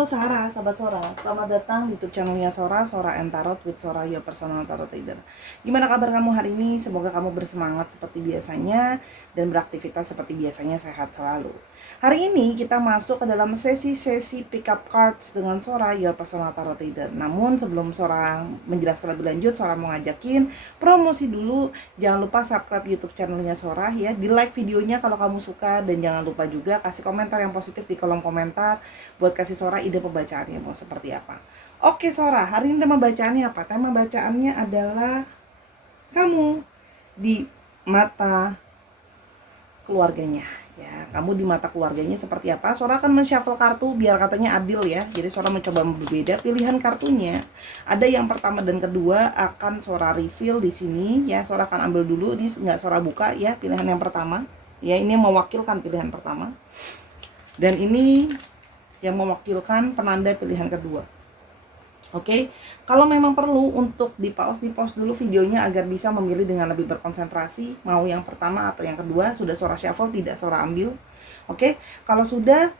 Halo Sarah, sahabat Sora. Selamat datang di YouTube channelnya Sora, Sora and Tarot with Sora, your personal tarot reader. Gimana kabar kamu hari ini? Semoga kamu bersemangat seperti biasanya dan beraktivitas seperti biasanya, sehat selalu. Hari ini kita masuk ke dalam sesi-sesi pick up cards dengan Sora, your personal tarot reader. Namun sebelum Sora menjelaskan lebih lanjut, Sora mau ngajakin promosi dulu. Jangan lupa subscribe YouTube channelnya Sora ya, di like videonya kalau kamu suka, dan jangan lupa juga kasih komentar yang positif di kolom komentar buat kasih Sora ide pembacaannya mau seperti apa. Oke Sora, hari ini tema bacaannya apa? Tema bacaannya adalah kamu di mata keluarganya. Ya, kamu di mata keluarganya seperti apa? Sora akan men-shuffle kartu biar katanya adil ya. Jadi Sora mencoba berbeda pilihan kartunya. Ada yang pertama dan kedua akan Sora reveal di sini ya. Sora akan ambil dulu, ini nggak Sora buka ya pilihan yang pertama. Ya, ini mewakilkan pilihan pertama. Dan ini yang mewakilkan penanda pilihan kedua. Oke, kalau memang perlu untuk di pause dulu videonya agar bisa memilih dengan lebih berkonsentrasi, mau yang pertama atau yang kedua. Sudah Sora shuffle, tidak Sora ambil. Oke, kalau sudah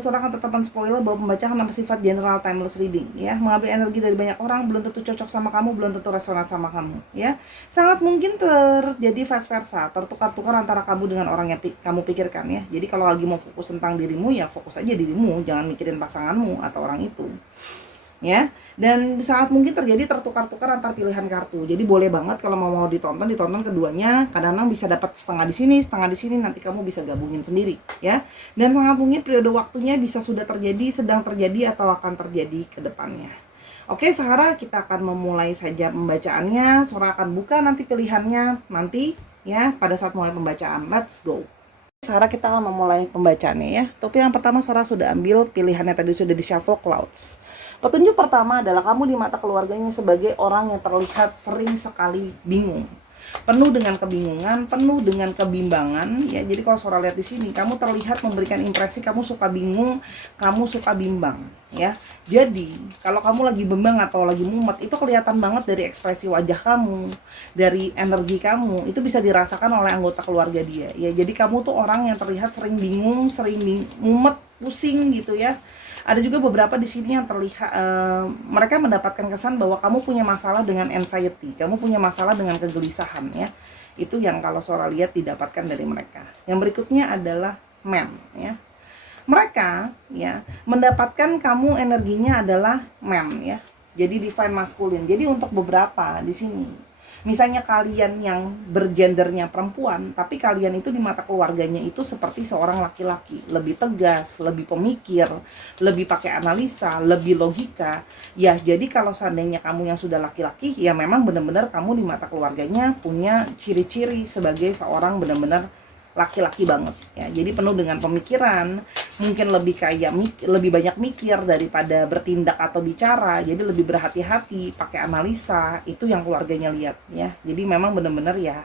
Sora akan tetapkan spoiler bahwa pembacaan nama sifat general timeless reading ya. Mengambil energi dari banyak orang belum tentu cocok sama kamu, belum tentu resonat sama kamu ya. Sangat mungkin terjadi vice versa, tertukar-tukar antara kamu dengan orang yang kamu pikirkan ya. Jadi kalau lagi mau fokus tentang dirimu ya fokus aja dirimu, jangan mikirin pasanganmu atau orang itu. Ya, dan sangat mungkin terjadi tertukar-tukar antar pilihan kartu. Jadi boleh banget kalau mau ditonton keduanya. Kadang-kadang bisa dapat setengah di sini, nanti kamu bisa gabungin sendiri ya. Dan sangat mungkin periode waktunya bisa sudah terjadi, sedang terjadi, atau akan terjadi ke depannya. Oke Sarah, kita akan memulai saja pembacaannya. Sora akan buka nanti pilihannya nanti ya pada saat mulai pembacaan. Let's go. Sarah, kita akan memulai pembacaannya ya. Tapi yang pertama Sora sudah ambil pilihannya tadi, sudah di shuffle clouds. Petunjuk pertama adalah kamu di mata keluarganya sebagai orang yang terlihat sering sekali bingung, penuh dengan kebingungan, penuh dengan kebimbangan ya. Jadi kalau Sora lihat di sini, kamu terlihat memberikan impresi kamu suka bingung, kamu suka bimbang ya. Jadi kalau kamu lagi bimbang atau lagi mumet, itu kelihatan banget dari ekspresi wajah kamu, dari energi kamu, itu bisa dirasakan oleh anggota keluarga dia ya. Jadi kamu tuh orang yang terlihat sering bingung, mumet, pusing gitu ya. Ada juga beberapa di sini yang terlihat mereka mendapatkan kesan bahwa kamu punya masalah dengan anxiety, kamu punya masalah dengan kegelisahan ya. Itu yang kalau Sora lihat didapatkan dari mereka. Yang berikutnya adalah man ya. Mereka ya mendapatkan kamu energinya adalah man ya. Jadi divine masculine. Jadi untuk beberapa di sini, misalnya kalian yang bergendernya perempuan, tapi kalian itu di mata keluarganya itu seperti seorang laki-laki, lebih tegas, lebih pemikir, lebih pakai analisa, lebih logika. Ya, jadi kalau seandainya kamu yang sudah laki-laki, ya memang benar-benar kamu di mata keluarganya punya ciri-ciri sebagai seorang benar-benar laki-laki banget ya. Jadi penuh dengan pemikiran, mungkin lebih lebih banyak mikir daripada bertindak atau bicara. Jadi lebih berhati-hati, pakai analisa. Itu yang keluarganya lihat ya. Jadi memang benar-benar ya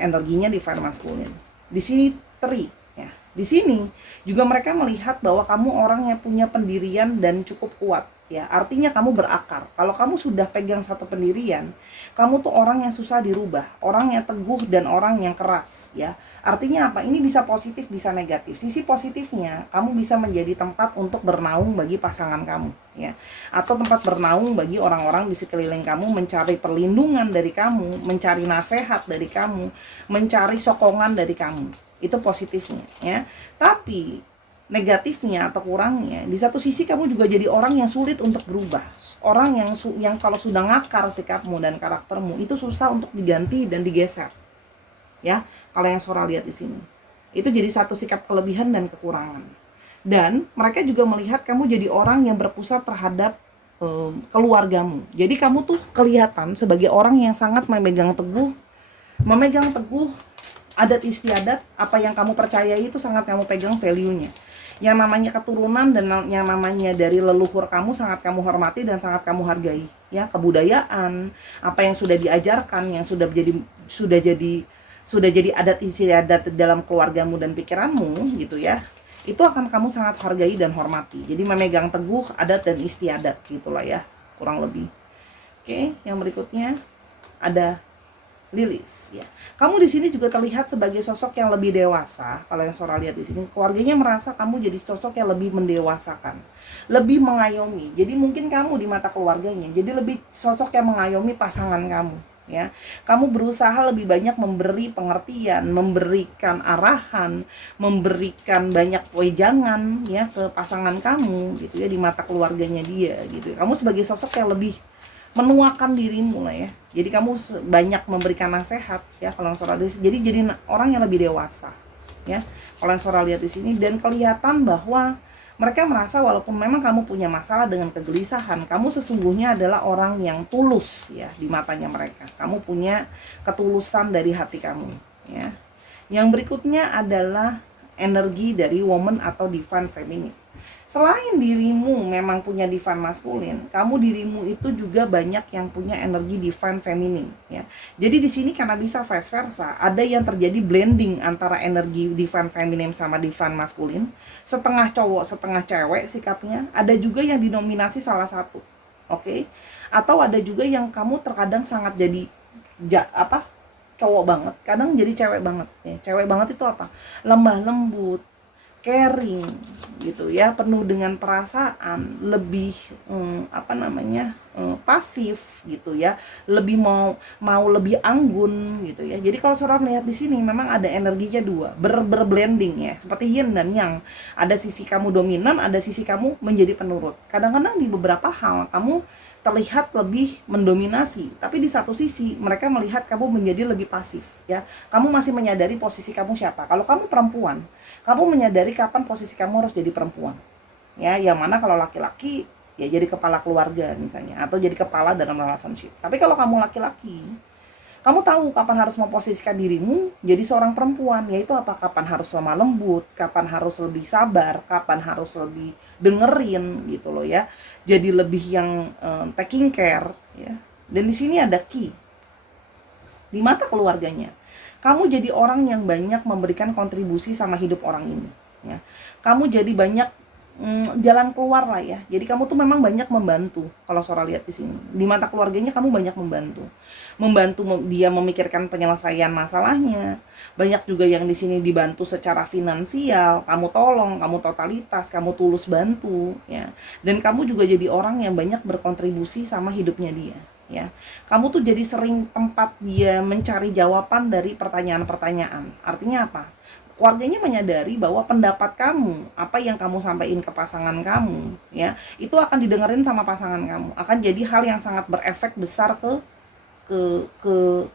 energinya divine masculine. Di sini teri ya. Di sini juga mereka melihat bahwa kamu orang yang punya pendirian dan cukup kuat ya. Artinya kamu berakar. Kalau kamu sudah pegang satu pendirian, kamu tuh orang yang susah dirubah, orang yang teguh dan orang yang keras ya. Artinya apa? Ini bisa positif, bisa negatif. Sisi positifnya, kamu bisa menjadi tempat untuk bernaung bagi pasangan kamu ya. Atau tempat bernaung bagi orang-orang di sekeliling kamu, mencari perlindungan dari kamu, mencari nasihat dari kamu, mencari sokongan dari kamu. Itu positifnya ya. Tapi negatifnya atau kurangnya, di satu sisi kamu juga jadi orang yang sulit untuk berubah, orang yang kalau sudah ngakar sikapmu dan karaktermu itu susah untuk diganti dan digeser ya. Kalau yang Sora lihat di sini itu jadi satu sikap kelebihan dan kekurangan. Dan mereka juga melihat kamu jadi orang yang berpusat terhadap keluargamu. Jadi kamu tuh kelihatan sebagai orang yang sangat memegang teguh adat istiadat. Apa yang kamu percayai itu sangat kamu pegang value-nya. Yang namanya keturunan dan yang namanya dari leluhur kamu sangat kamu hormati dan sangat kamu hargai ya. Kebudayaan, apa yang sudah diajarkan, yang sudah jadi adat istiadat dalam keluargamu dan pikiranmu gitu ya, itu akan kamu sangat hargai dan hormati. Jadi memegang teguh adat dan istiadat gitulah ya, kurang lebih. Oke, yang berikutnya ada Lilis ya. Kamu di sini juga terlihat sebagai sosok yang lebih dewasa. Kalau yang Sora lihat di sini, keluarganya merasa kamu jadi sosok yang lebih mendewasakan, lebih mengayomi. Jadi mungkin kamu di mata keluarganya jadi lebih sosok yang mengayomi pasangan kamu ya. Kamu berusaha lebih banyak memberi pengertian, memberikan arahan, memberikan banyak wejangan ya ke pasangan kamu gitu ya, di mata keluarganya dia gitu. Kamu sebagai sosok yang lebih menuakan dirimu lah ya. Jadi kamu banyak memberikan nasihat ya kalau yang Sora lihat. Jadi orang yang lebih dewasa ya. Kalau yang Sora lihat di sini, dan kelihatan bahwa mereka merasa walaupun memang kamu punya masalah dengan kegelisahan, kamu sesungguhnya adalah orang yang tulus ya di matanya mereka. Kamu punya ketulusan dari hati kamu ya. Yang berikutnya adalah energi dari woman atau divine feminine. Selain dirimu memang punya divine maskulin, kamu dirimu itu juga banyak yang punya energi divine feminine ya. Jadi di sini karena bisa vice versa, ada yang terjadi blending antara energi divine feminine sama divine maskulin, setengah cowok setengah cewek sikapnya. Ada juga yang dinominasi salah satu, oke? Atau ada juga yang kamu terkadang sangat jadi cowok banget, kadang jadi cewek banget ya. Cewek banget itu apa? Lemah lembut, caring gitu ya, penuh dengan perasaan, lebih pasif gitu ya, lebih mau lebih anggun gitu ya. Jadi kalau Sora melihat di sini memang ada energinya dua, berblending ya, seperti yin dan yang. Ada sisi kamu dominan, ada sisi kamu menjadi penurut. Kadang-kadang di beberapa hal kamu terlihat lebih mendominasi, tapi di satu sisi mereka melihat kamu menjadi lebih pasif ya. Kamu masih menyadari posisi kamu siapa. Kalau kamu perempuan, kamu menyadari kapan posisi kamu harus jadi perempuan ya. Yang mana kalau laki-laki ya jadi kepala keluarga misalnya, atau jadi kepala dalam relationship. Tapi kalau kamu laki-laki, kamu tahu kapan harus memposisikan dirimu jadi seorang perempuan, yaitu apa? Kapan harus lemah lembut, kapan harus lebih sabar, kapan harus lebih dengerin gitu loh ya. Jadi lebih yang taking care ya. Dan di sini ada key di mata keluarganya. Kamu jadi orang yang banyak memberikan kontribusi sama hidup orang ini ya. Kamu jadi banyak jalan keluar lah ya. Jadi kamu tuh memang banyak membantu. Kalau Sora lihat di sini, di mata keluarganya kamu banyak membantu dia memikirkan penyelesaian masalahnya. Banyak juga yang di sini dibantu secara finansial, kamu tolong, kamu totalitas, kamu tulus bantu ya. Dan kamu juga jadi orang yang banyak berkontribusi sama hidupnya dia ya. Kamu tuh jadi sering tempat dia mencari jawaban dari pertanyaan-pertanyaan. Artinya apa? Keluarganya menyadari bahwa pendapat kamu, apa yang kamu sampaikan ke pasangan kamu ya, itu akan didengerin sama pasangan kamu, akan jadi hal yang sangat berefek besar ke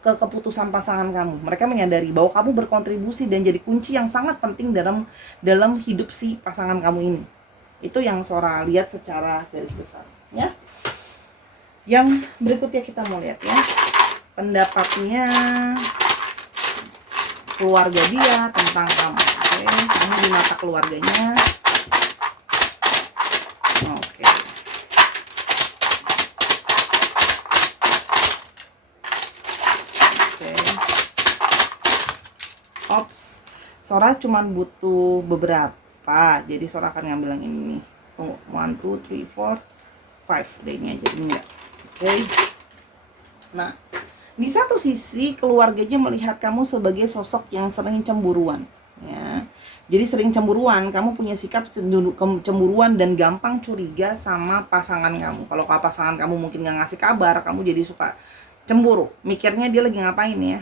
keputusan pasangan kamu. Mereka menyadari bahwa kamu berkontribusi dan jadi kunci yang sangat penting dalam hidup si pasangan kamu ini. Itu yang Sora lihat secara garis besar ya. Yang berikutnya kita mau lihat ya, pendapatnya keluarga dia tentang kamu. Oke, kamu di mata keluarganya. Oke. Oke. Ops. Sora cuman butuh beberapa. Jadi Sora akan ngambil yang ini nih. Tunggu. 1 2 3 4 5 deh, ini aja, ini enggak. Oke. Nah, di satu sisi keluarganya melihat kamu sebagai sosok yang sering cemburuan ya. Jadi sering cemburuan, kamu punya sikap cemburuan dan gampang curiga sama pasangan kamu. Kalau pasangan kamu mungkin gak ngasih kabar, kamu jadi suka cemburu, mikirnya dia lagi ngapain ya,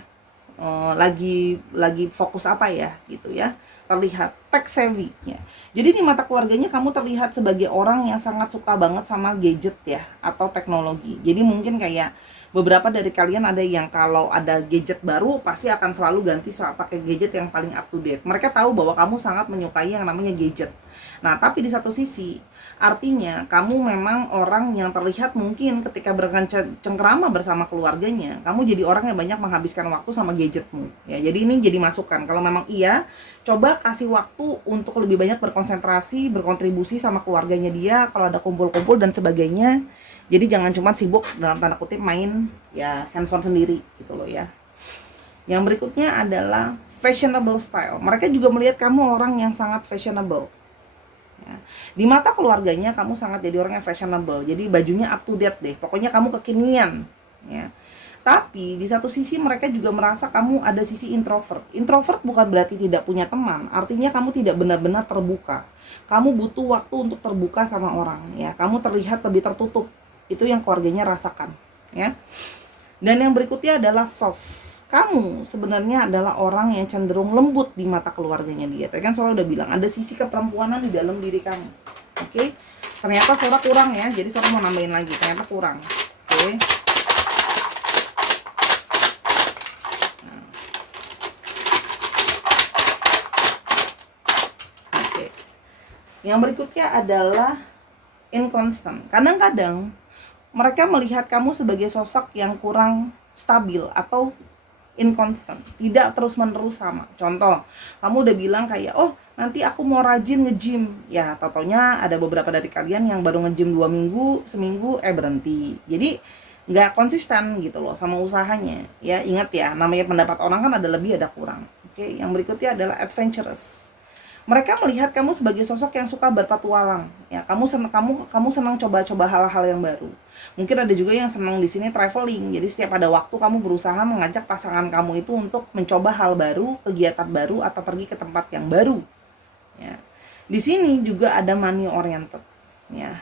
lagi fokus apa ya gitu ya. Terlihat tech savvy ya. Jadi di mata keluarganya kamu terlihat sebagai orang yang sangat suka banget sama gadget ya, atau teknologi. Jadi mungkin kayak beberapa dari kalian ada yang kalau ada gadget baru pasti akan selalu ganti pakai gadget yang paling up to date. Mereka tahu bahwa kamu sangat menyukai yang namanya gadget. Nah, tapi di satu sisi artinya kamu memang orang yang terlihat mungkin ketika bercengkrama bersama keluarganya, kamu jadi orang yang banyak menghabiskan waktu sama gadgetmu ya. Jadi ini jadi masukan, kalau memang iya, coba kasih waktu untuk lebih banyak berkonsentrasi, berkontribusi sama keluarganya dia kalau ada kumpul-kumpul dan sebagainya. Jadi jangan cuma sibuk dalam tanda kutip main ya handphone sendiri gitu loh ya. Yang berikutnya adalah fashionable style. Mereka juga melihat kamu orang yang sangat fashionable ya. Di mata keluarganya kamu sangat jadi orang yang fashionable. Jadi bajunya up to date deh. Pokoknya kamu kekinian ya. Tapi di satu sisi mereka juga merasa kamu ada sisi introvert. Introvert bukan berarti tidak punya teman, artinya kamu tidak benar-benar terbuka. Kamu butuh waktu untuk terbuka sama orang, ya. Kamu terlihat lebih tertutup. Itu yang keluarganya rasakan, ya. Dan yang berikutnya adalah soft. Kamu sebenarnya adalah orang yang cenderung lembut di mata keluarganya dia. Tadi kan Sora udah bilang ada sisi keperempuanan di dalam diri kamu. Oke. Ternyata Sora kurang ya. Jadi Sora mau nambahin lagi. Ternyata kurang. Oke. Oke. Yang berikutnya adalah inconstant. Kadang-kadang mereka melihat kamu sebagai sosok yang kurang stabil atau inconstant, tidak terus-menerus sama. Contoh, kamu udah bilang kayak, oh nanti aku mau rajin nge-gym. Ya, totonya ada beberapa dari kalian yang baru nge-gym 2 minggu, seminggu, berhenti. Jadi, nggak konsisten gitu loh sama usahanya. Ya, ingat ya, namanya pendapat orang kan ada lebih, ada kurang. Oke, yang berikutnya adalah adventurous. Mereka melihat kamu sebagai sosok yang suka berpetualang. Ya, kamu senang coba-coba hal-hal yang baru. Mungkin ada juga yang senang di sini traveling. Jadi setiap ada waktu kamu berusaha mengajak pasangan kamu itu untuk mencoba hal baru, kegiatan baru, atau pergi ke tempat yang baru. Ya. Di sini juga ada money oriented. Ya.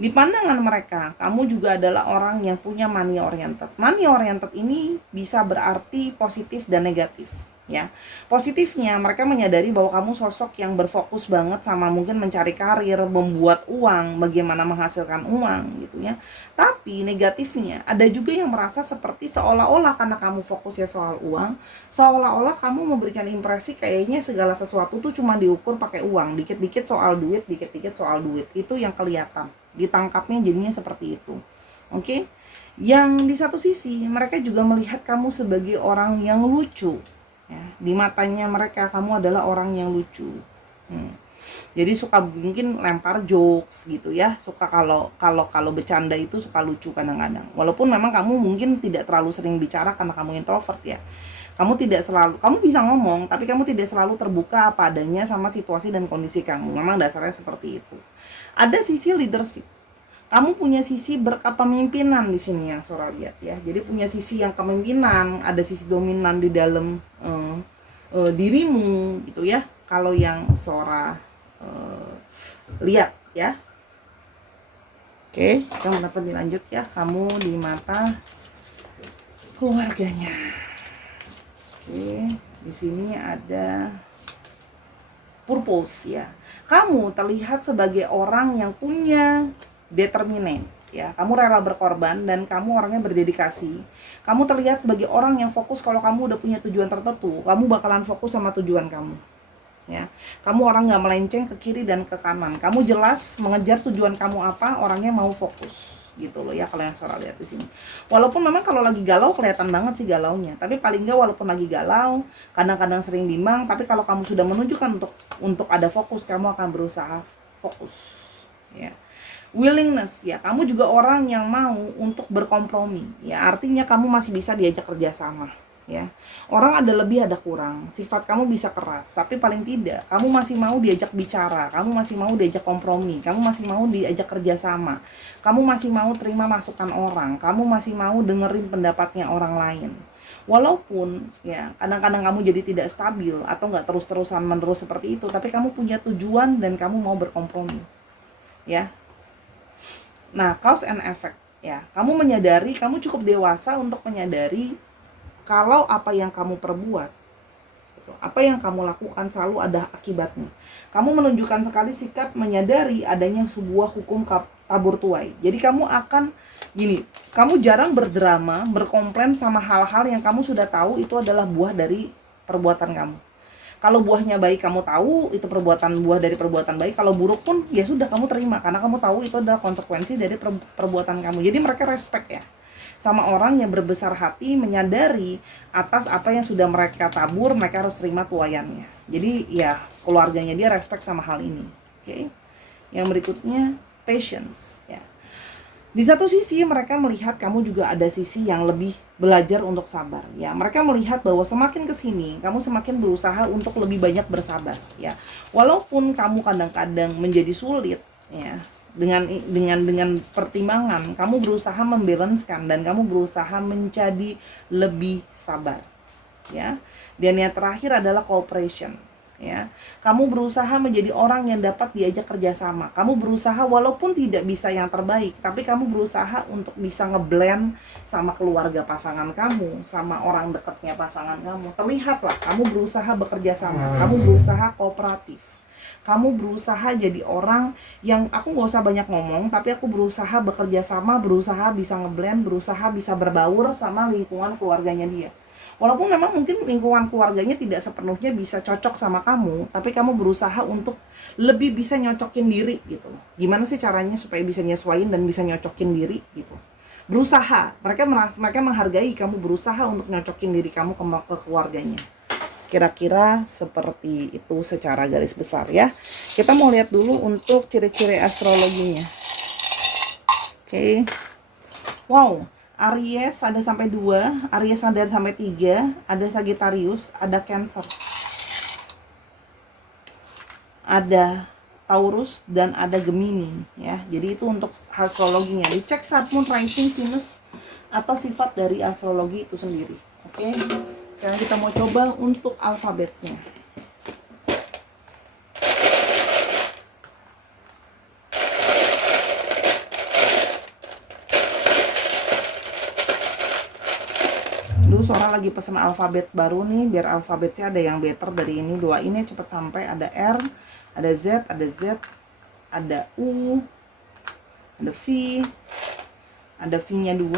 Di pandangan mereka, kamu juga adalah orang yang punya money oriented. Money oriented ini bisa berarti positif dan negatif. Ya, positifnya mereka menyadari bahwa kamu sosok yang berfokus banget sama mungkin mencari karir, membuat uang, bagaimana menghasilkan uang gitu ya. Tapi negatifnya ada juga yang merasa seperti seolah-olah karena kamu fokusnya soal uang, seolah-olah kamu memberikan impresi kayaknya segala sesuatu tuh cuma diukur pakai uang, dikit-dikit soal duit, dikit-dikit soal duit. Itu yang kelihatan. Ditangkapnya jadinya seperti itu. Oke? Yang di satu sisi mereka juga melihat kamu sebagai orang yang lucu. Ya, di matanya mereka kamu adalah orang yang lucu. Jadi suka mungkin lempar jokes gitu ya, suka kalau bercanda itu suka lucu kadang-kadang. Walaupun memang kamu mungkin tidak terlalu sering bicara karena kamu introvert ya. Kamu bisa ngomong, tapi kamu tidak selalu terbuka apa adanya sama situasi dan kondisi kamu. Memang dasarnya seperti itu. Ada sisi leadership. Kamu punya sisi berkepemimpinan di sini yang Sora lihat ya. Jadi punya sisi yang kepemimpinan, ada sisi dominan di dalam dirimu gitu ya. Kalau yang Sora lihat ya. Oke, kita lebih lanjut ya. Kamu di mata keluarganya. Oke, di sini ada purpose ya. Kamu terlihat sebagai orang yang punya determinate ya, kamu rela berkorban dan kamu orangnya berdedikasi. Kamu terlihat sebagai orang yang fokus kalau kamu udah punya tujuan tertentu, kamu bakalan fokus sama tujuan kamu. Ya, kamu orang nggak melenceng ke kiri dan ke kanan. Kamu jelas mengejar tujuan kamu apa, orangnya mau fokus gitu loh ya kalau yang Sora lihat di sini. Walaupun memang kalau lagi galau kelihatan banget sih galaunya, tapi paling nggak walaupun lagi galau, kadang-kadang sering bimbang, tapi kalau kamu sudah menunjukkan untuk ada fokus, kamu akan berusaha fokus. Ya. Willingness ya, kamu juga orang yang mau untuk berkompromi ya, artinya kamu masih bisa diajak kerjasama ya. Orang ada lebih ada kurang, sifat kamu bisa keras, tapi paling tidak kamu masih mau diajak bicara, kamu masih mau diajak kompromi, kamu masih mau diajak kerjasama, kamu masih mau terima masukan orang, kamu masih mau dengerin pendapatnya orang lain. Walaupun ya kadang-kadang kamu jadi tidak stabil atau nggak terus-terusan menerus seperti itu, tapi kamu punya tujuan dan kamu mau berkompromi ya. Nah, cause and effect ya. Kamu menyadari, kamu cukup dewasa untuk menyadari kalau apa yang kamu perbuat, gitu, apa yang kamu lakukan selalu ada akibatnya. Kamu menunjukkan sekali sikap menyadari adanya sebuah hukum tabur tuai. Jadi kamu akan gini, kamu jarang berdrama, berkomplain sama hal-hal yang kamu sudah tahu itu adalah buah dari perbuatan kamu. Kalau buahnya baik kamu tahu itu buah dari perbuatan baik, kalau buruk pun ya sudah kamu terima karena kamu tahu itu adalah konsekuensi dari perbuatan kamu. Jadi mereka respect ya sama orang yang berbesar hati, menyadari atas apa yang sudah mereka tabur, mereka harus terima tuaiannya. Jadi ya keluarganya dia respect sama hal ini. Oke. Yang berikutnya patience ya. Di satu sisi mereka melihat kamu juga ada sisi yang lebih belajar untuk sabar ya. Mereka melihat bahwa semakin kesini kamu semakin berusaha untuk lebih banyak bersabar ya. Walaupun kamu kadang-kadang menjadi sulit ya, dengan pertimbangan, kamu berusaha membalancekan dan kamu berusaha menjadi lebih sabar, ya. Dan yang terakhir adalah cooperation, ya. Kamu berusaha menjadi orang yang dapat diajak kerjasama. Kamu berusaha walaupun tidak bisa yang terbaik, tapi kamu berusaha untuk bisa ngeblend sama keluarga pasangan kamu, sama orang dekatnya pasangan kamu. Terlihatlah kamu berusaha bekerja sama, kamu berusaha kooperatif. Kamu berusaha jadi orang yang, aku gak usah banyak ngomong, tapi aku berusaha bekerja sama, berusaha bisa ngeblend, berusaha bisa berbaur sama lingkungan keluarganya dia. Walaupun memang mungkin lingkungan keluarganya tidak sepenuhnya bisa cocok sama kamu, tapi kamu berusaha untuk lebih bisa nyocokin diri gitu. Gimana sih caranya supaya bisa nyesuaiin dan bisa nyocokin diri gitu? Berusaha. Mereka menghargai kamu berusaha untuk nyocokin diri kamu ke keluarganya. Kira-kira seperti itu secara garis besar ya. Kita mau lihat dulu untuk ciri-ciri astrologinya. Oke. Wow, Aries ada sampai 2, Aries ada sampai 3, ada Sagittarius, ada Cancer, ada Taurus, dan ada Gemini ya. Jadi itu untuk astrologinya. Dicek Sun, Moon, Rising, Venus atau sifat dari astrologi itu sendiri. Oke. Sekarang kita mau coba untuk alfabetnya. Dulu Sora lagi pesen alfabet baru nih, biar alfabetnya ada yang better dari ini. Doain ya cepet sampai. Ada R, ada Z, ada U, ada V, ada V-nya 2,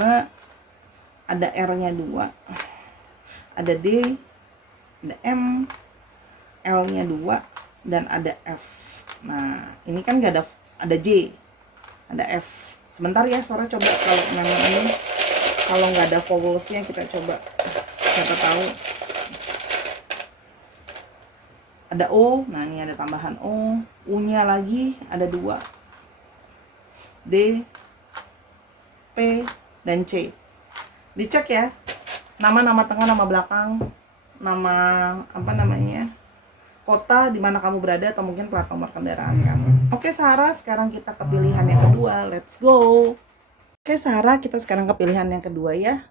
ada R-nya 2, ada D, ada M, L-nya 2, dan ada F. Nah, ini kan gak ada J, ada F. Sebentar ya, Sora coba kalau memang ini, kalau nggak ada vowelsnya kita coba, siapa tahu. Ada O, nah ini ada tambahan O, U-nya lagi ada 2, D, P, dan C. Dicek ya, nama tengah, nama belakang, nama apa namanya, kota di mana kamu berada, atau mungkin plat nomor kendaraan kamu. Oke Sarah, sekarang kita ke pilihan yang kedua. Let's go. Oke Sarah, kita sekarang ke pilihan yang kedua ya.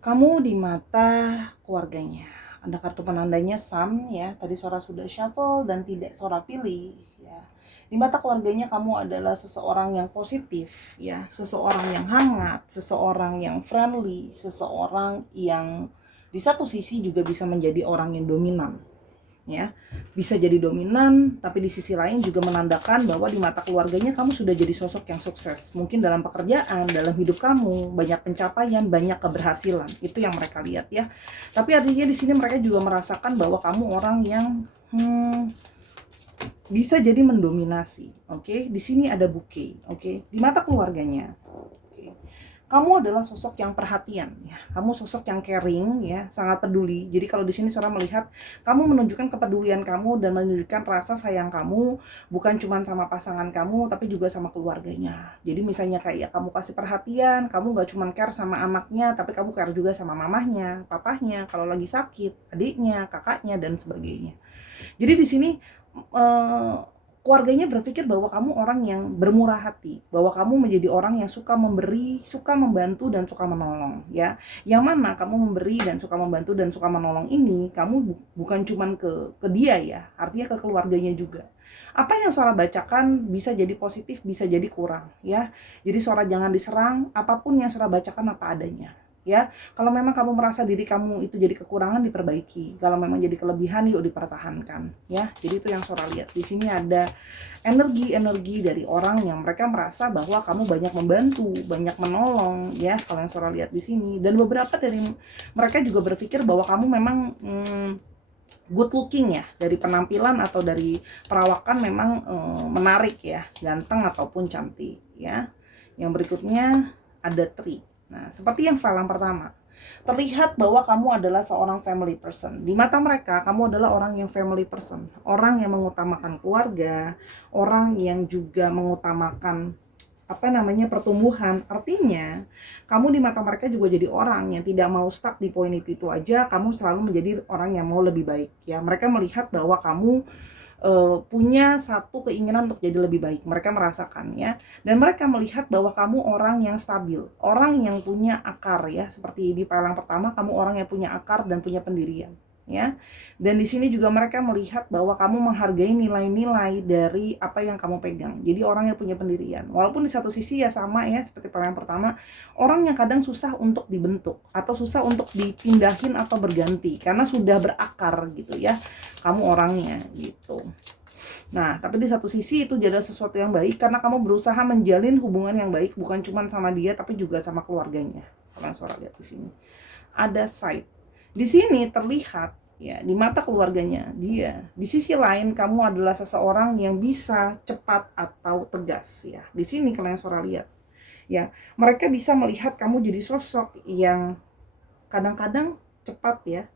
Kamu di mata keluarganya. Ada kartu penandanya Sun ya. Tadi Sora sudah shuffle dan tidak Sora pilih ya. Di mata keluarganya kamu adalah seseorang yang positif ya, seseorang yang hangat, seseorang yang friendly, seseorang yang di satu sisi juga bisa menjadi orang yang dominan ya. Bisa jadi dominan, tapi di sisi lain juga menandakan bahwa di mata keluarganya kamu sudah jadi sosok yang sukses. Mungkin dalam pekerjaan, dalam hidup kamu banyak pencapaian, banyak keberhasilan. Itu yang mereka lihat ya. Tapi artinya di sini mereka juga merasakan bahwa kamu orang yang bisa jadi mendominasi. Oke. Di sini ada bouquet, oke. Di mata keluarganya. Kamu adalah sosok yang perhatian ya. Kamu sosok yang caring ya, sangat peduli. Jadi kalau di sini Sora melihat kamu menunjukkan kepedulian kamu dan menunjukkan rasa sayang kamu bukan cuma sama pasangan kamu tapi juga sama keluarganya. Jadi misalnya kayak kamu kasih perhatian, kamu gak cuma care sama anaknya tapi kamu care juga sama mamahnya, papahnya, kalau lagi sakit, adiknya, kakaknya, dan sebagainya. Jadi di sini keluarganya berpikir bahwa kamu orang yang bermurah hati, bahwa kamu menjadi orang yang suka memberi, suka membantu, dan suka menolong ya. Yang mana kamu memberi dan suka membantu dan suka menolong ini, kamu bukan cuman ke dia ya, artinya ke keluarganya juga. Apa yang Sora bacakan bisa jadi positif, bisa jadi kurang ya. Jadi Sora jangan diserang, apapun yang Sora bacakan apa adanya ya. Kalau memang kamu merasa diri kamu itu jadi kekurangan, diperbaiki. Kalau memang jadi kelebihan, yuk dipertahankan ya. Jadi itu yang Sora lihat. Di sini ada energi dari orang yang mereka merasa bahwa kamu banyak membantu, banyak menolong ya. Kalau yang Sora lihat di sini, dan beberapa dari mereka juga berpikir bahwa kamu memang good looking ya, dari penampilan atau dari perawakan memang menarik ya, ganteng ataupun cantik ya. Yang berikutnya ada tree. Nah, seperti yang file yang pertama, terlihat bahwa kamu adalah seorang family person. Di mata mereka, kamu adalah orang yang family person. Orang yang mengutamakan keluarga, orang yang juga mengutamakan pertumbuhan. Artinya, kamu di mata mereka juga jadi orang yang tidak mau stuck di poin itu aja. Kamu selalu menjadi orang yang mau lebih baik ya. Mereka melihat bahwa kamu punya satu keinginan untuk jadi lebih baik. Mereka merasakan ya, dan mereka melihat bahwa kamu orang yang stabil, orang yang punya akar ya, seperti di file yang pertama, kamu orang yang punya akar dan punya pendirian ya. Dan di sini juga mereka melihat bahwa kamu menghargai nilai-nilai dari apa yang kamu pegang. Jadi orang yang punya pendirian. Walaupun di satu sisi ya sama ya, seperti file yang pertama, orang yang kadang susah untuk dibentuk atau susah untuk dipindahin atau berganti karena sudah berakar gitu ya, kamu orangnya gitu. Nah, tapi di satu sisi itu jadi sesuatu yang baik karena kamu berusaha menjalin hubungan yang baik, bukan cuma sama dia tapi juga sama keluarganya. Kalian suara lihat di sini. Ada side. Di sini terlihat ya, di mata keluarganya dia. Di sisi lain kamu adalah seseorang yang bisa cepat atau tegas ya. Di sini kalian suara lihat. Ya, mereka bisa melihat kamu jadi sosok yang kadang-kadang cepat ya.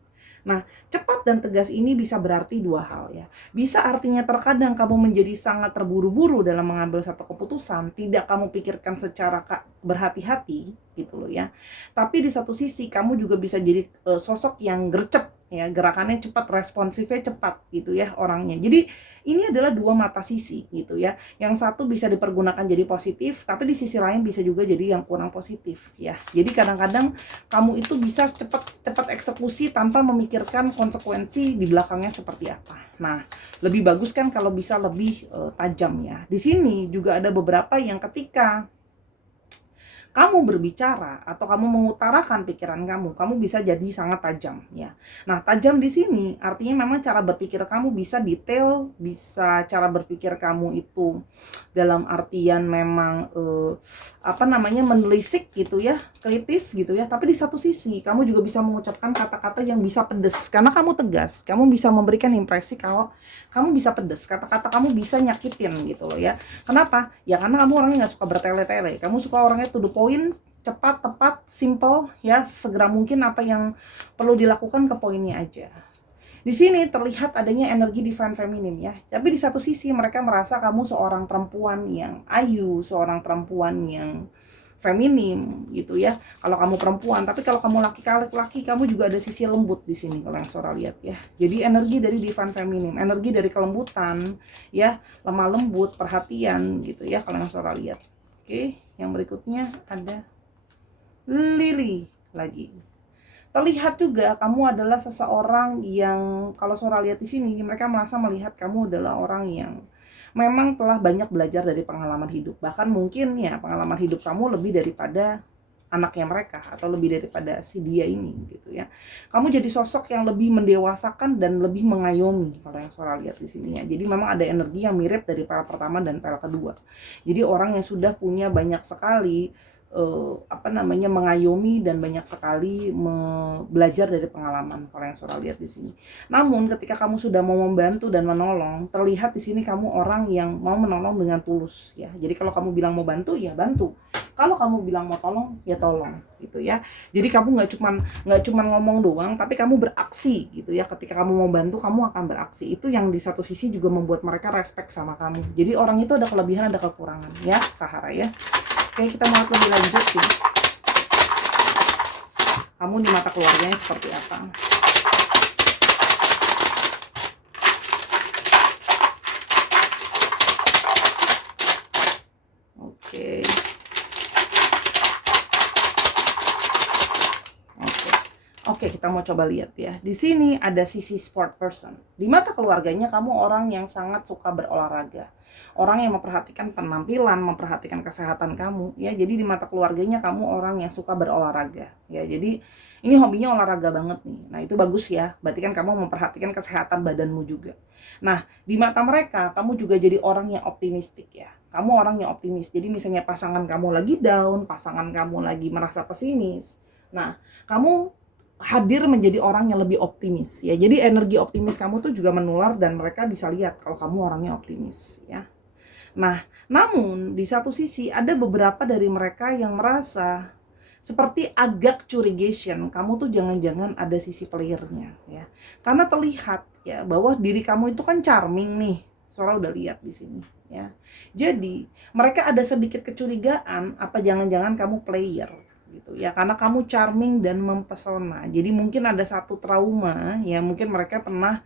Nah, cepat dan tegas ini bisa berarti dua hal ya. Bisa artinya terkadang kamu menjadi sangat terburu-buru dalam mengambil satu keputusan, tidak kamu pikirkan secara berhati-hati gitu loh ya. Tapi di satu sisi kamu juga bisa jadi sosok yang gercep ya, gerakannya cepat, responsifnya cepat gitu ya orangnya. Jadi ini adalah dua mata sisi gitu ya. Yang satu bisa dipergunakan jadi positif, tapi di sisi lain bisa juga jadi yang kurang positif ya. Jadi kadang-kadang kamu itu bisa cepat eksekusi tanpa memikirkan konsekuensi di belakangnya seperti apa. Nah, lebih bagus kan kalau bisa lebih tajam ya. Di sini juga ada beberapa yang ketika kamu berbicara atau kamu mengutarakan pikiran kamu bisa jadi sangat tajam ya. Nah, tajam di sini artinya memang cara berpikir kamu bisa detail, bisa cara berpikir kamu itu dalam artian memang menelisik gitu ya, kritis gitu ya. Tapi di satu sisi kamu juga bisa mengucapkan kata-kata yang bisa pedes karena kamu tegas. Kamu bisa memberikan impresi kalau kamu bisa pedes, kata-kata kamu bisa nyakitin gitu loh ya. Kenapa? Ya karena kamu orangnya nggak suka bertele-tele. Kamu suka orangnya to the point, cepat, tepat, simple ya, segera mungkin apa yang perlu dilakukan ke poinnya aja. Di sini terlihat adanya energi divine feminine ya. Tapi di satu sisi mereka merasa kamu seorang perempuan yang ayu, seorang perempuan yang feminim gitu ya. Kalau kamu perempuan, tapi kalau kamu laki-laki, kamu juga ada sisi lembut di sini kalau yang Sora lihat ya. Jadi energi dari divine feminine, energi dari kelembutan ya, lemah lembut, perhatian gitu ya kalau yang Sora lihat. Oke, yang berikutnya ada Lily lagi. Terlihat juga kamu adalah seseorang yang kalau Sora lihat di sini mereka merasa melihat kamu adalah orang yang memang telah banyak belajar dari pengalaman hidup. Bahkan mungkin ya pengalaman hidup kamu lebih daripada anaknya mereka atau lebih daripada si dia ini gitu ya. Kamu jadi sosok yang lebih mendewasakan dan lebih mengayomi kalau yang Sora lihat di sini ya. Jadi memang ada energi yang mirip dari file pertama dan file kedua. Jadi orang yang sudah punya banyak sekali mengayomi dan banyak sekali belajar dari pengalaman kalau yang Sora lihat di sini. Namun ketika kamu sudah mau membantu dan menolong, terlihat di sini kamu orang yang mau menolong dengan tulus ya. Jadi kalau kamu bilang mau bantu ya bantu. Kalau kamu bilang mau tolong ya tolong gitu ya. Jadi kamu nggak cuman ngomong doang, tapi kamu beraksi gitu ya. Ketika kamu mau bantu, kamu akan beraksi. Itu yang di satu sisi juga membuat mereka respect sama kamu. Jadi orang itu ada kelebihan, ada kekurangan ya, Sahara ya. Oke, kita mau lebih lanjut ya. Kamu di mata keluarganya seperti apa? Oke. Oke, kita mau coba lihat ya. Di sini ada sisi sport person. Di mata keluarganya kamu orang yang sangat suka berolahraga. Orang yang memperhatikan penampilan, memperhatikan kesehatan kamu ya. Jadi di mata keluarganya kamu orang yang suka berolahraga ya. Jadi ini hobinya olahraga banget nih. Nah, itu bagus ya. Berarti kan kamu memperhatikan kesehatan badanmu juga. Nah, di mata mereka kamu juga jadi orang yang optimistik ya. Kamu orang yang optimis. Jadi misalnya pasangan kamu lagi down, pasangan kamu lagi merasa pesimis. Nah, kamu hadir menjadi orang yang lebih optimis ya. Jadi energi optimis kamu tuh juga menular dan mereka bisa lihat kalau kamu orangnya optimis ya. Nah, namun di satu sisi ada beberapa dari mereka yang merasa seperti agak curigation, kamu tuh jangan-jangan ada sisi playernya ya. Karena terlihat ya bahwa diri kamu itu kan charming nih. Sora udah lihat di sini ya. Jadi, mereka ada sedikit kecurigaan apa jangan-jangan kamu player gitu ya, karena kamu charming dan mempesona. Jadi mungkin ada satu trauma ya, mungkin mereka pernah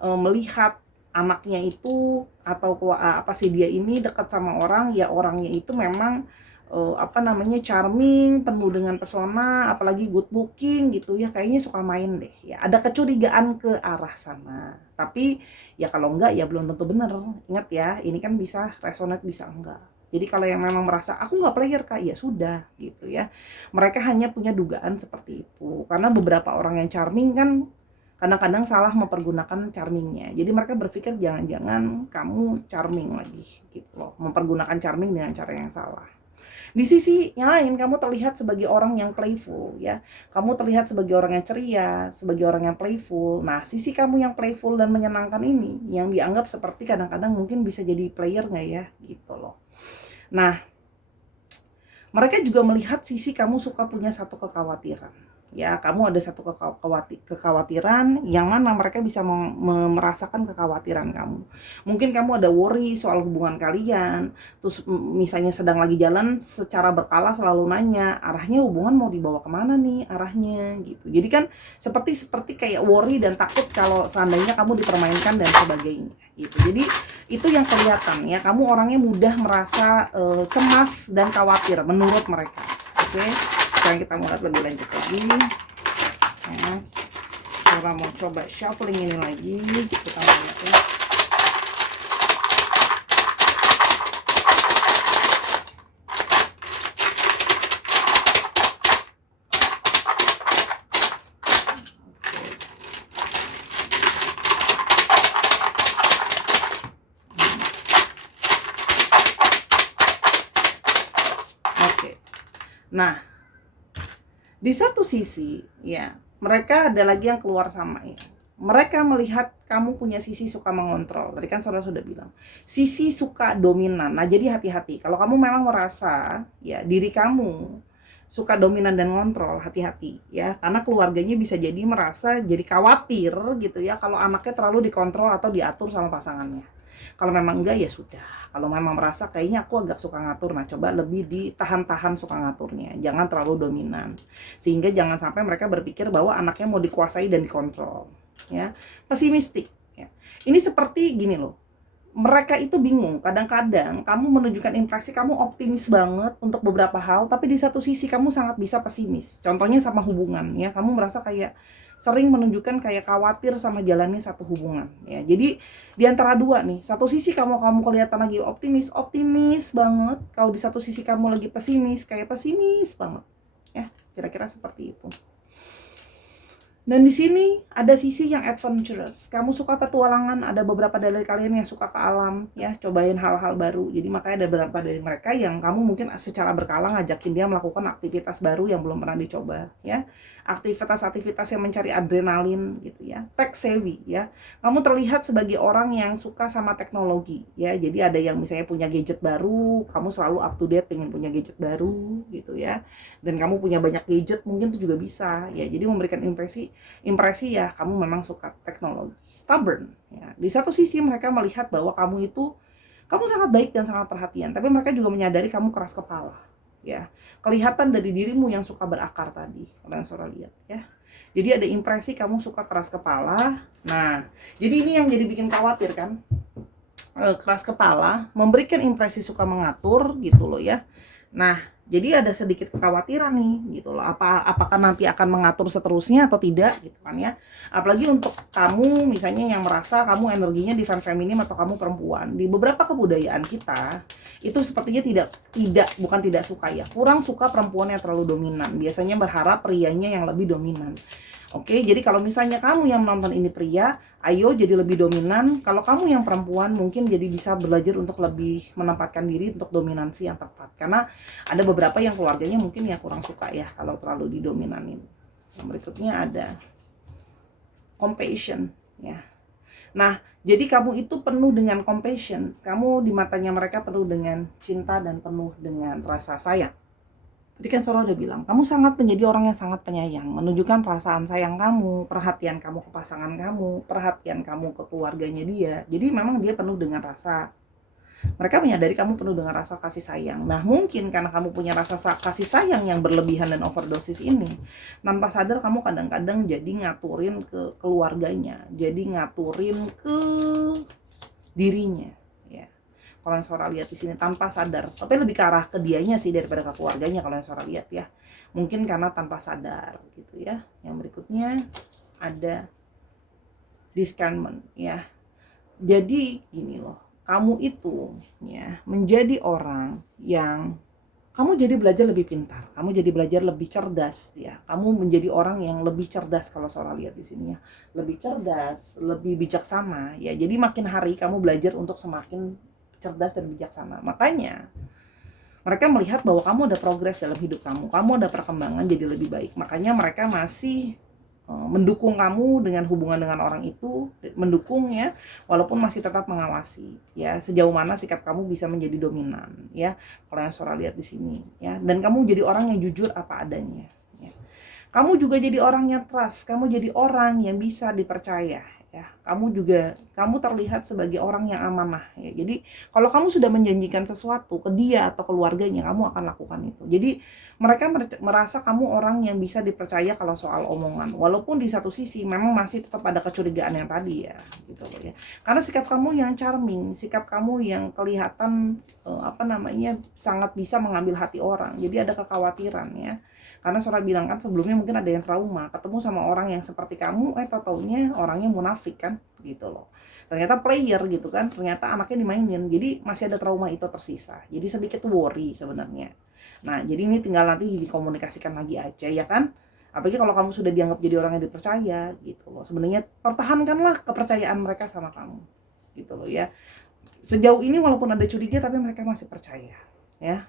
melihat anaknya itu atau apa sih dia ini dekat sama orang, ya orangnya itu memang charming, penuh dengan pesona, apalagi good looking gitu ya, kayaknya suka main deh ya. Ada kecurigaan ke arah sana. Tapi ya kalau enggak ya belum tentu bener. Ingat ya, ini kan bisa resonate bisa enggak. Jadi kalau yang memang merasa aku nggak player Kak, ya sudah gitu ya. Mereka hanya punya dugaan seperti itu. Karena beberapa orang yang charming kan kadang-kadang salah mempergunakan charmingnya. Jadi mereka berpikir jangan-jangan kamu charming lagi gitu loh. Mempergunakan charming dengan cara yang salah. Di sisi yang lain, kamu terlihat sebagai orang yang playful ya. Kamu terlihat sebagai orang yang ceria, sebagai orang yang playful. Nah, sisi kamu yang playful dan menyenangkan ini yang dianggap seperti kadang-kadang mungkin bisa jadi player nggak ya gitu loh. Nah, mereka juga melihat sisi kamu suka punya satu kekhawatiran. Ya, kamu ada satu kekhawatiran yang mana mereka bisa merasakan kekhawatiran kamu. Mungkin kamu ada worry soal hubungan kalian, terus misalnya sedang lagi jalan secara berkala selalu nanya, arahnya hubungan mau dibawa kemana nih arahnya gitu. Jadi kan seperti kayak worry dan takut kalau seandainya kamu dipermainkan dan sebagainya gitu. Jadi itu yang kelihatan ya, kamu orangnya mudah merasa cemas dan khawatir menurut mereka. Oke. Sekarang kita mau lihat lebih lanjut lagi. Nah, Sora mau coba shuffling ini lagi, kita mau lihat ya. Oke. Nah, di satu sisi, ya, mereka ada lagi yang keluar sama ya. Mereka melihat kamu punya sisi suka mengontrol. Tadi kan saudara sudah bilang, sisi suka dominan. Nah, jadi hati-hati. Kalau kamu memang merasa ya diri kamu suka dominan dan ngontrol, hati-hati ya. Karena keluarganya bisa jadi merasa jadi khawatir gitu ya kalau anaknya terlalu dikontrol atau diatur sama pasangannya. Kalau memang enggak ya sudah. Kalau memang merasa kayaknya aku agak suka ngatur, nah coba lebih ditahan-tahan suka ngaturnya. Jangan terlalu dominan. Sehingga jangan sampai mereka berpikir bahwa anaknya mau dikuasai dan dikontrol. Ya, pesimistik. Ya. Ini seperti gini loh. Mereka itu bingung. Kadang-kadang kamu menunjukkan impresi kamu optimis banget untuk beberapa hal, tapi di satu sisi kamu sangat bisa pesimis. Contohnya sama hubungan ya. Kamu merasa kayak sering menunjukkan kayak khawatir sama jalannya satu hubungan ya. Jadi di antara dua nih, satu sisi kamu kelihatan lagi optimis banget, kalau di satu sisi kamu lagi pesimis banget ya, kira-kira seperti itu. Dan di sini ada sisi yang adventurous. Kamu suka petualangan, ada beberapa dari kalian yang suka ke alam, ya, cobain hal-hal baru. Jadi makanya ada beberapa dari mereka yang kamu mungkin secara berkala ngajakin dia melakukan aktivitas baru yang belum pernah dicoba, ya. Aktivitas-aktivitas yang mencari adrenalin gitu ya. Tech savvy ya. Kamu terlihat sebagai orang yang suka sama teknologi ya. Jadi ada yang misalnya punya gadget baru, kamu selalu up to date pengen punya gadget baru gitu ya. Dan kamu punya banyak gadget mungkin itu juga bisa ya. Jadi memberikan impresi ya kamu memang suka teknologi. Stubborn ya. Di satu sisi mereka melihat bahwa kamu sangat baik dan sangat perhatian, tapi mereka juga menyadari kamu keras kepala ya. Kelihatan dari dirimu yang suka berakar tadi, kalau yang Sora lihat ya. Jadi ada impresi kamu suka keras kepala. Nah, jadi ini yang jadi bikin khawatir kan. Keras kepala, memberikan impresi suka mengatur gitu loh ya. Nah, jadi ada sedikit kekhawatiran nih gitu loh. Apakah nanti akan mengatur seterusnya atau tidak gitu kan ya. Apalagi untuk kamu misalnya yang merasa kamu energinya divine feminim atau kamu perempuan. Di beberapa kebudayaan kita itu sepertinya bukan tidak suka ya. Kurang suka perempuan yang terlalu dominan. Biasanya berharap prianya yang lebih dominan. Oke, jadi kalau misalnya kamu yang menonton ini pria, ayo jadi lebih dominan. Kalau kamu yang perempuan, mungkin jadi bisa belajar untuk lebih menempatkan diri untuk dominansi yang tepat. Karena ada beberapa yang keluarganya mungkin ya kurang suka ya kalau terlalu didominanin. Yang berikutnya ada compassion ya. Nah, jadi kamu itu penuh dengan compassion. Kamu di matanya mereka penuh dengan cinta dan penuh dengan rasa sayang. Tadi kan Sora udah bilang, kamu sangat menjadi orang yang sangat penyayang, menunjukkan perasaan sayang kamu, perhatian kamu ke pasangan kamu, perhatian kamu ke keluarganya dia. Jadi memang dia penuh dengan rasa, mereka menyadari kamu penuh dengan rasa kasih sayang. Nah mungkin karena kamu punya rasa kasih sayang yang berlebihan dan overdosis ini, tanpa sadar kamu kadang-kadang jadi ngaturin ke keluarganya, jadi ngaturin ke dirinya, ya. Kalau yang Sora lihat di sini tanpa sadar, tapi lebih ke arah ke dianya sih daripada ke keluarganya kalau yang Sora lihat ya. Mungkin karena tanpa sadar gitu ya. Yang berikutnya ada discernment ya. Jadi gini loh, kamu itu ya menjadi orang yang kamu jadi belajar lebih pintar, kamu jadi belajar lebih cerdas ya. Kamu menjadi orang yang lebih cerdas kalau Sora lihat di sini ya. Lebih cerdas, lebih bijaksana ya. Jadi makin hari kamu belajar untuk semakin cerdas dan bijaksana. Makanya mereka melihat bahwa kamu ada progres dalam hidup kamu ada perkembangan jadi lebih baik. Makanya mereka masih mendukung kamu dengan hubungan dengan orang itu, mendukung ya, walaupun masih tetap mengawasi ya sejauh mana sikap kamu bisa menjadi dominan ya. Kalau yang Sora lihat di sini ya, dan kamu jadi orang yang jujur apa adanya ya. Kamu juga jadi orang yang trust, kamu jadi orang yang bisa dipercaya ya. Kamu terlihat sebagai orang yang amanah ya. Jadi kalau kamu sudah menjanjikan sesuatu ke dia atau keluarganya, kamu akan lakukan itu. Jadi mereka merasa kamu orang yang bisa dipercaya kalau soal omongan. Walaupun di satu sisi memang masih tetap ada kecurigaan yang tadi ya, gitu loh ya. Karena sikap kamu yang charming, sikap kamu yang kelihatan sangat bisa mengambil hati orang. Jadi ada kekhawatiran ya. Karena Sora bilang kan sebelumnya mungkin ada yang trauma, ketemu sama orang yang seperti kamu, taunya orangnya munafik kan, gitu loh. Ternyata player gitu kan, ternyata anaknya dimainin, jadi masih ada trauma itu tersisa. Jadi sedikit worry sebenarnya. Nah, jadi ini tinggal nanti dikomunikasikan lagi aja ya kan. Apalagi kalau kamu sudah dianggap jadi orang yang dipercaya gitu loh. Sebenarnya pertahankanlah kepercayaan mereka sama kamu, gitu loh ya. Sejauh ini walaupun ada curiga tapi mereka masih percaya ya.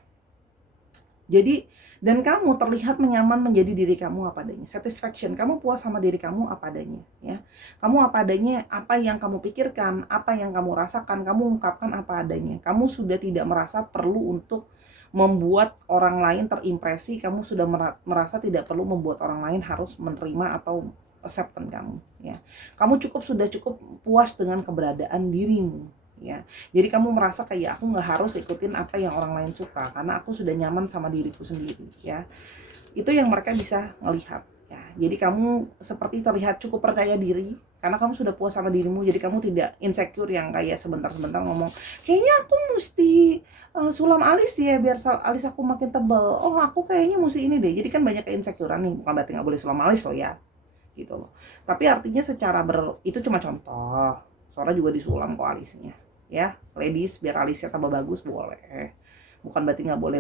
Jadi dan kamu terlihat nyaman menjadi diri kamu apa adanya. Satisfaction, kamu puas sama diri kamu apa adanya ya. Kamu apa adanya, apa yang kamu pikirkan, apa yang kamu rasakan, kamu ungkapkan apa adanya. Kamu sudah tidak merasa perlu untuk membuat orang lain terimpresi, kamu sudah merasa tidak perlu membuat orang lain harus menerima atau acceptance kamu ya. Kamu sudah cukup puas dengan keberadaan dirimu ya. Jadi kamu merasa kayak aku nggak harus ikutin apa yang orang lain suka karena aku sudah nyaman sama diriku sendiri ya. Itu yang mereka bisa melihat ya. Jadi kamu seperti terlihat cukup percaya diri karena kamu sudah puas sama dirimu. Jadi kamu tidak insecure yang kayak sebentar-sebentar ngomong kayaknya aku mesti sulam alis dia biar alis aku makin tebal. Oh aku kayaknya mesti ini deh. Jadi kan banyak keinsecurean nih, bukan berarti nggak boleh sulam alis loh ya, gitu loh. Tapi artinya secara itu cuma contoh. Soalnya juga disulam kok alisnya ya, ladies biar alisnya tambah bagus boleh, bukan berarti nggak boleh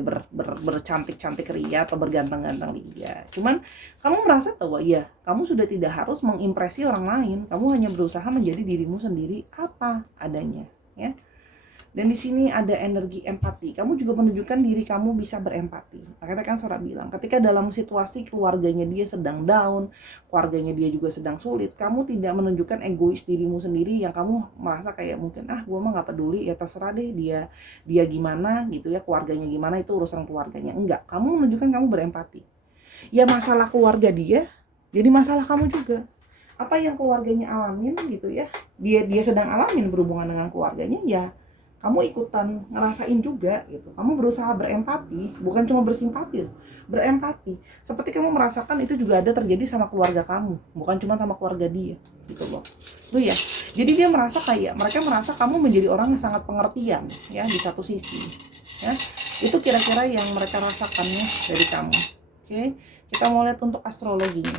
bercantik-cantik ria atau berganteng-ganteng ria. Cuman kamu merasa bahwa ya kamu sudah tidak harus mengimpresi orang lain, kamu hanya berusaha menjadi dirimu sendiri apa adanya ya. Dan di sini ada energi empati. Kamu juga menunjukkan diri kamu bisa berempati. Makanya kan Sora bilang, ketika dalam situasi keluarganya dia sedang down, keluarganya dia juga sedang sulit, kamu tidak menunjukkan egois dirimu sendiri yang kamu merasa kayak mungkin gue mah nggak peduli ya terserah deh dia gimana gitu ya, keluarganya gimana itu urusan keluarganya. Enggak, kamu menunjukkan kamu berempati. Ya masalah keluarga dia, jadi masalah kamu juga. Apa yang keluarganya alamin gitu ya, dia sedang alamin berhubungan dengan keluarganya ya. Kamu ikutan ngerasain juga gitu. Kamu berusaha berempati, bukan cuma bersimpati, berempati. Seperti kamu merasakan itu juga ada terjadi sama keluarga kamu, bukan cuma sama keluarga dia, gitu loh. Itu ya. Jadi dia merasa mereka merasa kamu menjadi orang yang sangat pengertian ya di satu sisi. Ya. Itu kira-kira yang mereka rasakannya dari kamu. Oke. Kita mau lihat untuk astrologinya.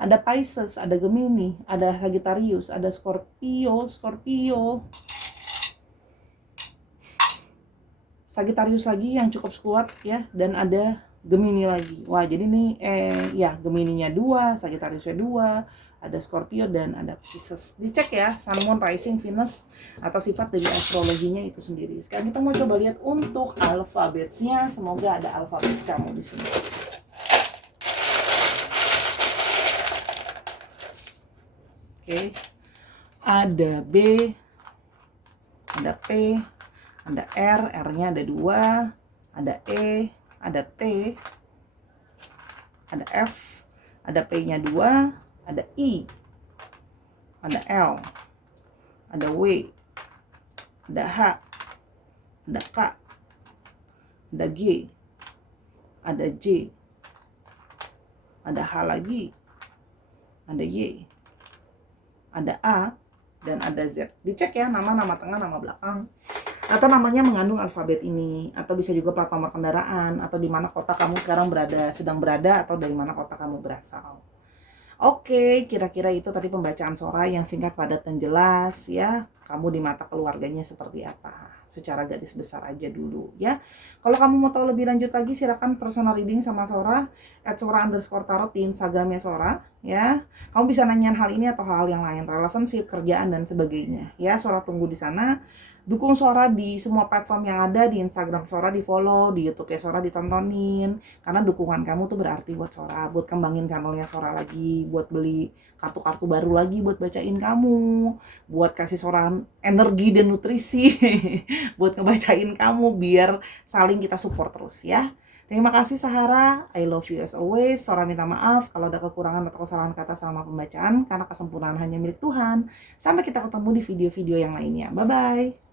Ada Pisces, ada Gemini, ada Sagittarius, ada Scorpio. Sagittarius lagi yang cukup kuat ya, dan ada Gemini lagi. Wah, jadi nih Gemininya 2, Sagittariusnya 2, ada Scorpio dan ada Pisces. Dicek ya Sun, Moon, Rising, Venus atau sifat dari astrologinya itu sendiri. Sekarang kita mau coba lihat untuk alfabetnya. Semoga ada alfabet kamu di sini. Oke. Ada B, ada P, ada R, R-nya ada 2, ada E, ada T, ada F, ada P-nya 2, ada I, ada L, ada W, ada H, ada K, ada G, ada J, ada H lagi, ada Y, ada A, dan ada Z. Dicek ya, nama tengah, nama belakang. Atau namanya mengandung alfabet ini, atau bisa juga plat nomor kendaraan, atau di mana kota kamu sekarang sedang berada, atau dari mana kota kamu berasal. Oke, kira-kira itu tadi pembacaan Sora yang singkat, padat, dan jelas ya. Kamu di mata keluarganya seperti apa? Secara garis besar aja dulu ya. Kalau kamu mau tahu lebih lanjut lagi, silakan personal reading sama Sora @sora_tarot di Instagramnya Sora ya. Kamu bisa nanyain hal ini atau hal yang lain, relationship, kerjaan, dan sebagainya ya. Sora tunggu di sana. Dukung Sora di semua platform yang ada, di Instagram Sora di follow, di YouTube ya Sora ditontonin, karena dukungan kamu tuh berarti buat Sora, buat kembangin channelnya Sora lagi, buat beli kartu-kartu baru lagi buat bacain kamu, buat kasih Sora energi dan nutrisi, buat ngebacain kamu, biar saling kita support terus ya. Terima kasih Sahara, I love you as always. Sora minta maaf kalau ada kekurangan atau kesalahan kata selama pembacaan, karena kesempurnaan hanya milik Tuhan. Sampai kita ketemu di video-video yang lainnya. Bye-bye.